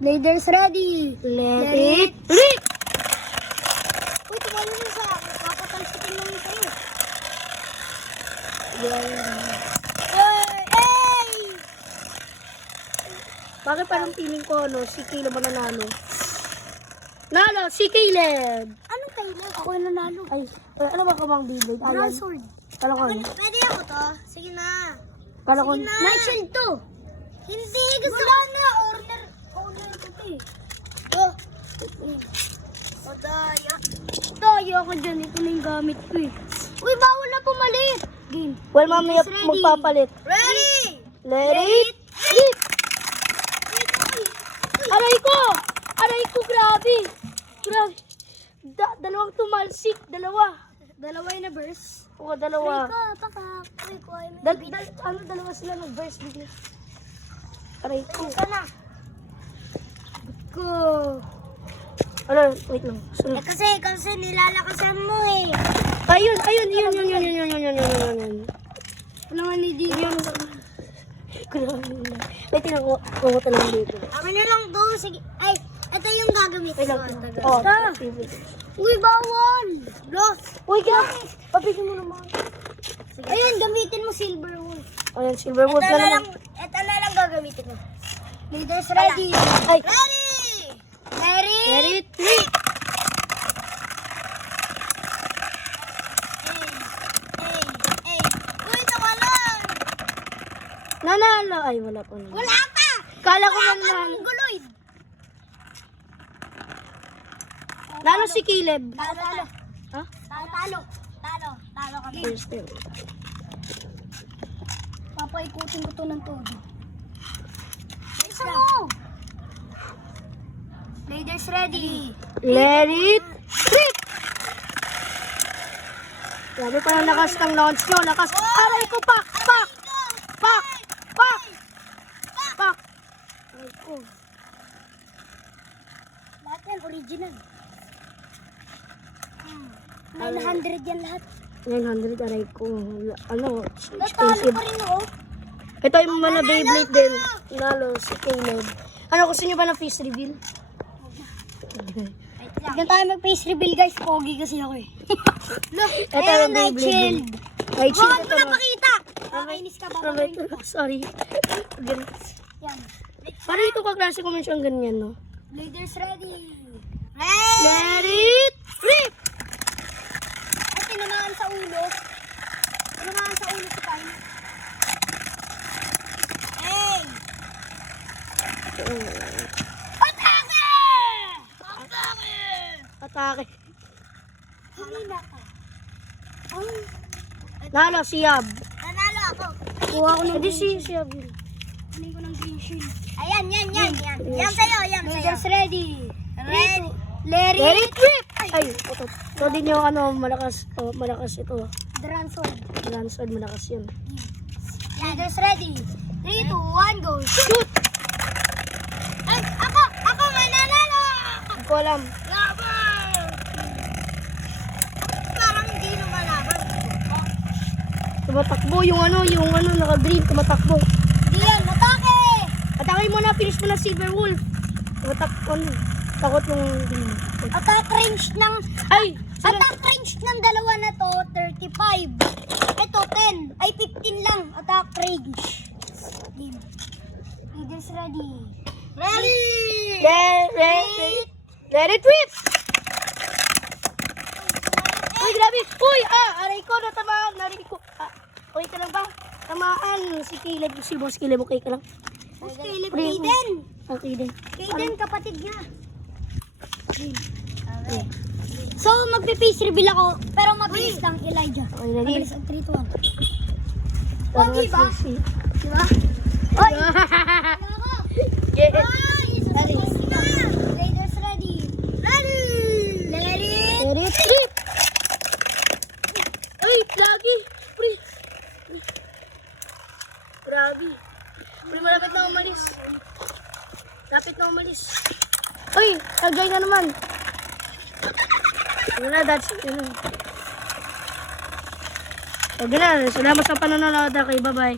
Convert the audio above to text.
Leaders ready. Let it rip! Uy, tumalo mo sa akin. Papatalsikin lang yun sa'yo. Hey! Bakit parang feeling ko, no, si Caleb ba nanalo? Nalo, si Caleb! Anong kayo? Ako yung nanalo. Ay, ano ba ka bang Beyblade? Alan? Brown sword. Kala ko, Pwede ako to? Sige na. kala ko, Night shield to. Hindi, gusto ko na. Order ko to eh. Oh. Daya. Daya ako dyan. Ito na yung gamit ko eh. Uy, bawal na pumalit. Game. well, mamaya It's ready. magpapalit. Ready! Let it rip! Aray ko! Aray ko, grabe! Grabe! Dalawang tumalsik, dalawa. Dalawa yung na-burst. Oo, dalawa. Pakak. Uy, kuhay mo. Dalawa sila nag-burst bigla. Aray ko. Ito na. Go. Ano, wait lang. Sunod. Kasi nilalakasan mo eh. Ayun. Ano nga ni Didi? Grabe na. May tinango talaga dito. Amin na lang to. Sige. Ay, ito yung gagamitin Wait ko. lang. Oh, Oh, Uy, bawal. Los. uy, grabe. Papigil mo naman. Ayun, gamitin mo silver wool. Ayan, silver wood na naman. Ito na lang gagamitin ko. Leaders ready. Ay, Ready. Ready. let it rip! Ay. Uy, tawalan. Nanalo. Ay, wala pa naman. Wala pa. Kala ko Wala man ka nanalo. ng guloy. Nalo si Caleb. Talo. Ha? Talo kami. First time. Papaikutin ko to ng todo. Isa mo. Leaders ready. Let it rip! Grabe pa ng lakas ng launch nyo. Lakas. Aray ko, pak! Pak! Pak! Pak! Pak! Aray ko. Lahat yan, original. 900 yan lahat. 900 aray ko. Ano, Natalo expensive. pa rin ako. Ito yung mga Beyblade din. Nalo si Caleb. Ano, gusto nyo ba ng face reveal? Tignan tayo mag-face reveal guys. Pogi kasi ako eh. Look, Ito ayan, yung night Beyblade. shield. Night shield Huwag mo ito na na. pakita. Nakakainis ka ba? Sorry. Yan. Parang ito kaklase ko man siyang ganyan, no? Leaders ready. Let it rip! Ay, tinamaan sa ulo. Tinamaan sa ulo si Pine. Hey! Atake! Atake! Atake. Humina ka. Ay, Nalo si Yab. nanalo ako. Kuha ko ng... Hindi si Yab. Kunin ko ng green shield. Ayan. Yan sa'yo, yan sa'yo. Leaders ready. Ready. Let it rip! Ay, ito. Ito din yung ano, malakas. Oh, malakas ito. Dransword. Lansad, malakas yun. Leaders ready. 3, 2, 1, go. Shoot! Ay, ako mananalo! Hindi ko alam. Laban! Parang hindi lumalaban. Tumatakbo yung ano, naka-green, tumatakbo. Hindi yan, atake! Atake mo na, finish mo na Silver Wolf. Tumatakbo. Takot yung green. Attack range ng... Ay! Attack range ng dalawa na to, 35. Ito, 10. Ay, 15 lang. Attack range. Game. Leaders ready. Ready! Let it rip! Uy, grabe! Uy! Aray ko, natamaan. Narinig ko. Okay ka lang ba? Tamaan. Si Caleb, si Boss Caleb, okay ka lang? Caleb, Pre- Kaden. Okay din. Kaden, kapatid niya. Okay. So, magpipiece reveal ako, pero mabilis lang, Elijah. Okay, ready? Mabilis ang 3, 2, 1. Tara, Okay ba? sisi. Diba? Oy! Yeah. Ay! Ready. Raiders ready. Ready! Let it! Let it rip! Ay, lagi! Pre! Grabe. Pre, malapit na umalis. Lapit na umalis. Uy, tagay na naman. Yun na, that's it. Yun na. Okay na, salamat sa panonood. Okay, bye-bye.